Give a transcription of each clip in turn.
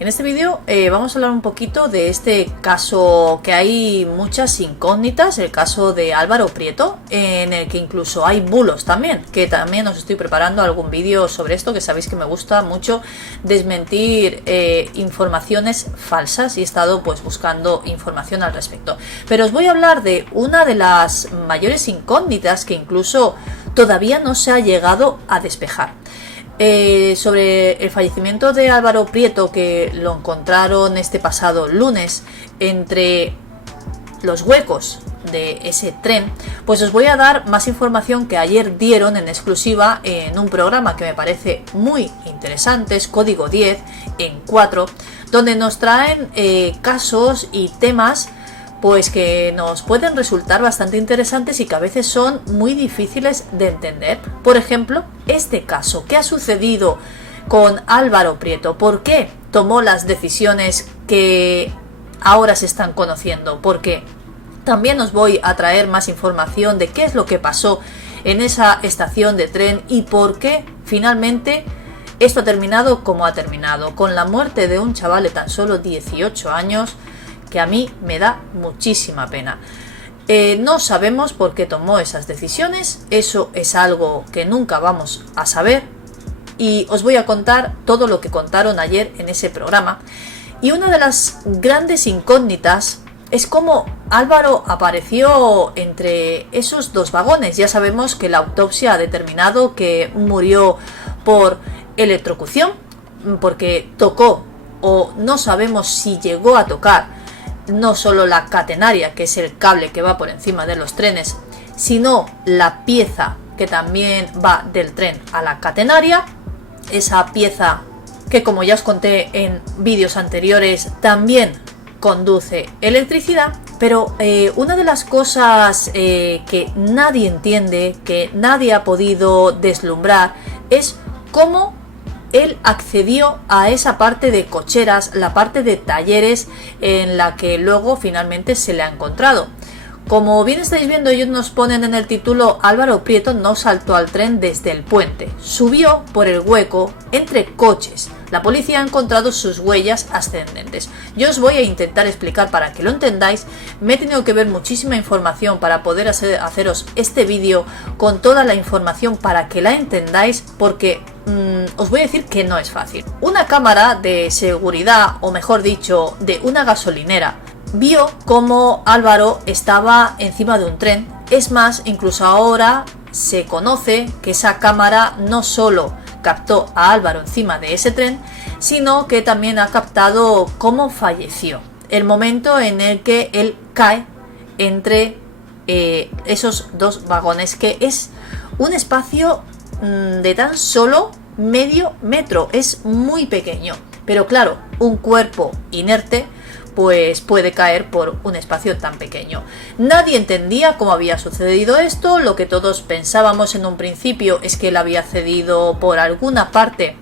En este vídeo vamos a hablar un poquito de este caso que hay muchas incógnitas, el caso de Álvaro Prieto, en el que incluso hay bulos también, que también os estoy preparando algún vídeo sobre esto, que sabéis que me gusta mucho desmentir informaciones falsas y he estado pues buscando información al respecto. Pero os voy a hablar de una de las mayores incógnitas que incluso todavía no se ha llegado a despejar. Sobre el fallecimiento de Álvaro Prieto, que lo encontraron este pasado lunes entre los huecos de ese tren, pues os voy a dar más información que ayer dieron en exclusiva en un programa que me parece muy interesante, es Código 10 en 4, donde nos traen casos y temas pues que nos pueden resultar bastante interesantes y que a veces son muy difíciles de entender. Por ejemplo, este caso, ¿qué ha sucedido con Álvaro Prieto? ¿Por qué tomó las decisiones que ahora se están conociendo? Porque también os voy a traer más información de qué es lo que pasó en esa estación de tren y por qué finalmente esto ha terminado como ha terminado, con la muerte de un chaval de tan solo 18 años, que a mí me da muchísima pena. No sabemos por qué tomó esas decisiones, eso es algo que nunca vamos a saber y os voy a contar todo lo que contaron ayer en ese programa. Y una de las grandes incógnitas es cómo Álvaro apareció entre esos dos vagones. Ya sabemos que la autopsia ha determinado que murió por electrocución, porque tocó, o no sabemos si llegó a tocar, no solo la catenaria, que es el cable que va por encima de los trenes, sino la pieza que también va del tren a la catenaria, esa pieza que, como ya os conté en vídeos anteriores, también conduce electricidad. Pero una de las cosas que nadie entiende, que nadie ha podido deslumbrar, es cómo él accedió a esa parte de cocheras, la parte de talleres en la que luego finalmente se le ha encontrado. Como bien estáis viendo, ellos nos ponen en el título: Álvaro Prieto no saltó al tren desde el puente, subió por el hueco entre coches. La policía ha encontrado sus huellas ascendentes. Yo os voy a intentar explicar para que lo entendáis. Me he tenido que ver muchísima información para poder haceros este vídeo con toda la información para que la entendáis, porque os voy a decir que no es fácil. Una cámara de seguridad, o mejor dicho, de una gasolinera, vio cómo Álvaro estaba encima de un tren. Es más, incluso ahora se conoce que esa cámara no solo captó a Álvaro encima de ese tren, sino que también ha captado cómo falleció, el momento en el que él cae entre esos dos vagones, que es un espacio de tan solo medio metro, es muy pequeño, pero claro, un cuerpo inerte pues puede caer por un espacio tan pequeño. Nadie entendía cómo había sucedido esto. Lo que todos pensábamos en un principio es que él había cedido por alguna parte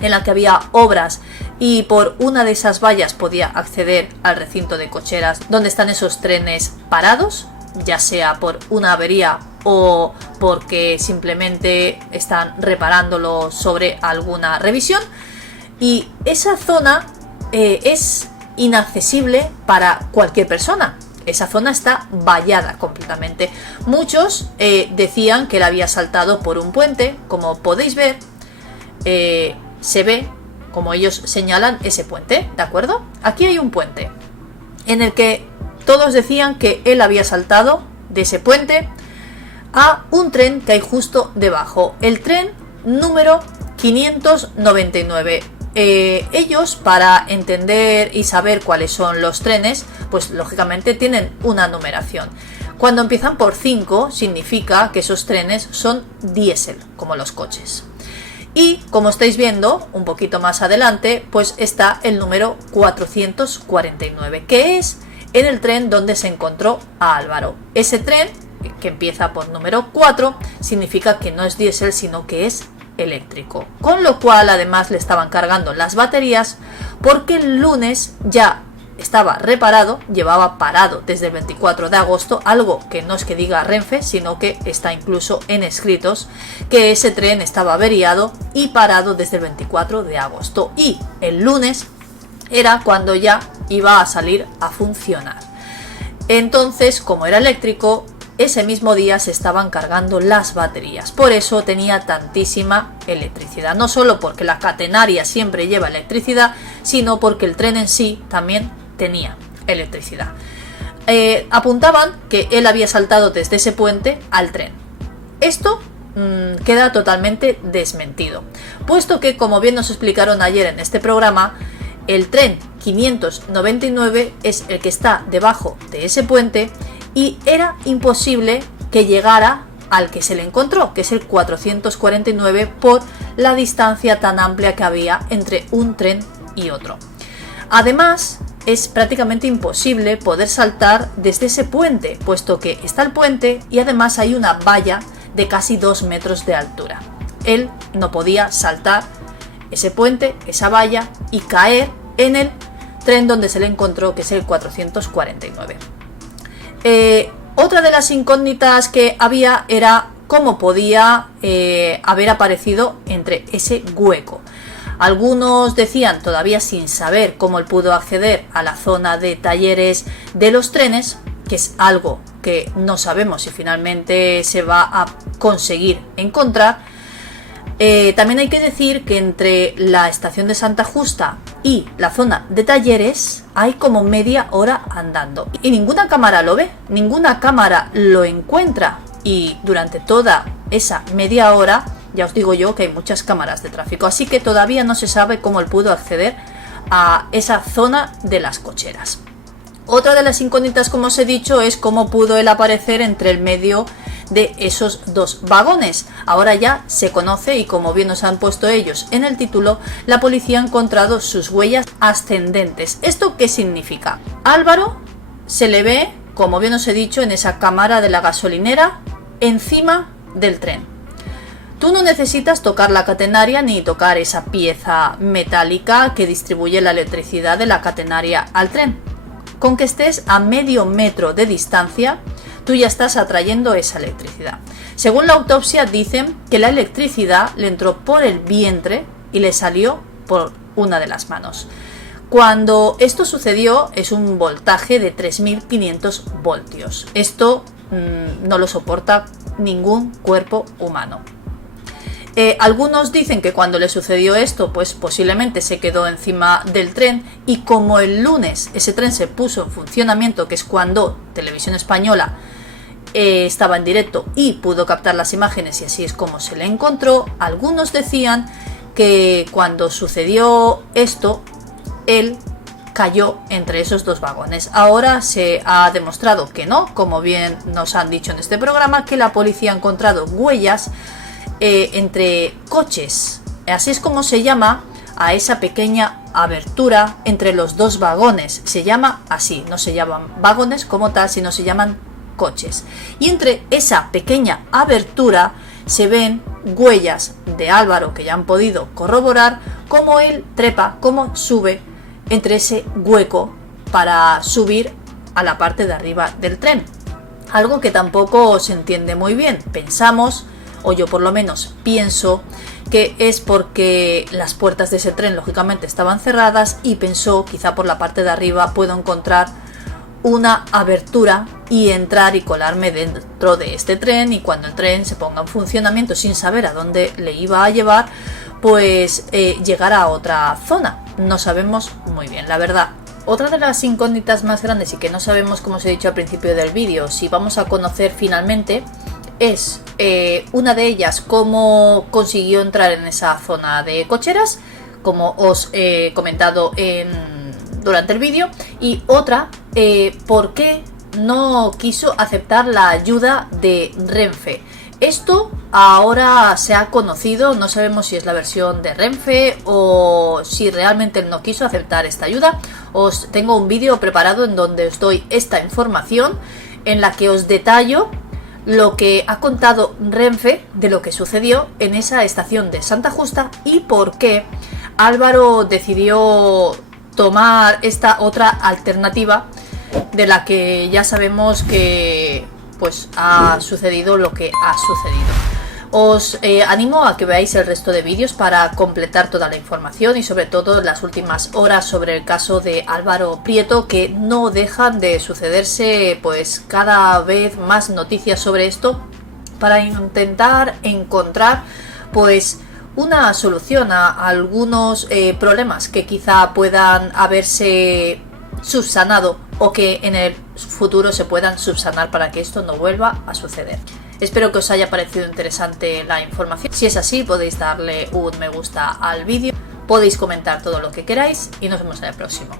en la que había obras y por una de esas vallas podía acceder al recinto de cocheras donde están esos trenes parados, ya sea por una avería o porque simplemente están reparándolo sobre alguna revisión. Y esa zona es inaccesible para cualquier persona. Esa zona está vallada completamente. Muchos decían que él había saltado por un puente. Como podéis ver, se ve, como ellos señalan, ese puente, ¿de acuerdo? Aquí hay un puente en el que todos decían que él había saltado de ese puente a un tren que hay justo debajo, el tren número 599. Ellos, para entender y saber cuáles son los trenes, pues lógicamente tienen una numeración. Cuando empiezan por 5 significa que esos trenes son diésel, como los coches. Y como estáis viendo un poquito más adelante, pues está el número 449, que es en el tren donde se encontró a Álvaro. Ese tren, que empieza por número 4, significa que no es diésel, sino que es eléctrico, con lo cual además le estaban cargando las baterías, porque el lunes ya estaba reparado, llevaba parado desde el 24 de agosto, algo que no es que diga Renfe, sino que está incluso en escritos, que ese tren estaba averiado y parado desde el 24 de agosto. Y el lunes era cuando ya iba a salir a funcionar. Entonces, como era eléctrico, ese mismo día se estaban cargando las baterías, por eso tenía tantísima electricidad, no solo porque la catenaria siempre lleva electricidad, sino porque el tren en sí también tenía electricidad. Apuntaban que él había saltado desde ese puente al tren. Esto queda totalmente desmentido, puesto que, como bien nos explicaron ayer en este programa, el tren 599 es el que está debajo de ese puente y era imposible que llegara al que se le encontró, que es el 449, por la distancia tan amplia que había entre un tren y otro. Además, es prácticamente imposible poder saltar desde ese puente, puesto que está el puente y además hay una valla de casi 2 metros de altura. Él no podía saltar ese puente, esa valla, y caer en el tren donde se le encontró, que es el 449. Otra de las incógnitas que había era cómo podía haber aparecido entre ese hueco. Algunos decían, todavía sin saber cómo él pudo acceder a la zona de talleres de los trenes, que es algo que no sabemos si finalmente se va a conseguir encontrar. También hay que decir que entre la estación de Santa Justa y la zona de talleres hay como media hora andando y ninguna cámara lo ve, ninguna cámara lo encuentra, y durante toda esa media hora ya os digo yo que hay muchas cámaras de tráfico, así que todavía no se sabe cómo él pudo acceder a esa zona de las cocheras. Otra de las incógnitas, como os he dicho, es cómo pudo él aparecer entre el medio de esos dos vagones. Ahora ya se conoce, y como bien nos han puesto ellos en el título, la policía ha encontrado sus huellas ascendentes. ¿Esto qué significa? Álvaro se le ve, como bien os he dicho, en esa cámara de la gasolinera encima del tren. Tú no necesitas tocar la catenaria ni tocar esa pieza metálica que distribuye la electricidad de la catenaria al tren. Con que estés a medio metro de distancia, tú ya estás atrayendo esa electricidad. Según la autopsia, dicen que la electricidad le entró por el vientre y le salió por una de las manos. Cuando esto sucedió, es un voltaje de 3500 voltios. Esto no lo soporta ningún cuerpo humano. Algunos dicen que cuando le sucedió esto, pues posiblemente se quedó encima del tren, y como el lunes ese tren se puso en funcionamiento, que es cuando Televisión Española estaba en directo y pudo captar las imágenes, y así es como se le encontró, algunos decían que cuando sucedió esto, él cayó entre esos dos vagones. Ahora se ha demostrado que no, como bien nos han dicho en este programa, que la policía ha encontrado huellas entre coches. Así es como se llama a esa pequeña abertura entre los dos vagones. Se llama así, no se llaman vagones como tal, sino se llaman coches. Y entre esa pequeña abertura se ven huellas de Álvaro, que ya han podido corroborar cómo él trepa, cómo sube entre ese hueco para subir a la parte de arriba del tren. Algo que tampoco se entiende muy bien. Pensamos, o yo por lo menos pienso, que es porque las puertas de ese tren lógicamente estaban cerradas y pensó, quizá por la parte de arriba puedo encontrar una abertura y entrar y colarme dentro de este tren, y cuando el tren se ponga en funcionamiento, sin saber a dónde le iba a llevar, pues llegar a otra zona. No sabemos muy bien, la verdad. Otra de las incógnitas más grandes, y que no sabemos, como os he dicho al principio del vídeo, si vamos a conocer finalmente, es una de ellas, cómo consiguió entrar en esa zona de cocheras, como os he comentado durante el vídeo, y otra, por qué no quiso aceptar la ayuda de Renfe. Esto ahora se ha conocido, no sabemos si es la versión de Renfe o si realmente él no quiso aceptar esta ayuda. Os tengo un vídeo preparado en donde os doy esta información, en la que os detallo lo que ha contado Renfe de lo que sucedió en esa estación de Santa Justa y por qué Álvaro decidió tomar esta otra alternativa, de la que ya sabemos que pues ha sucedido lo que ha sucedido. Os animo a que veáis el resto de vídeos para completar toda la información y sobre todo las últimas horas sobre el caso de Álvaro Prieto, que no dejan de sucederse pues cada vez más noticias sobre esto para intentar encontrar pues una solución a algunos problemas que quizá puedan haberse subsanado o que en el futuro se puedan subsanar para que esto no vuelva a suceder. Espero que os haya parecido interesante la información. Si es así, podéis darle un me gusta al vídeo, podéis comentar todo lo que queráis y nos vemos en el próximo.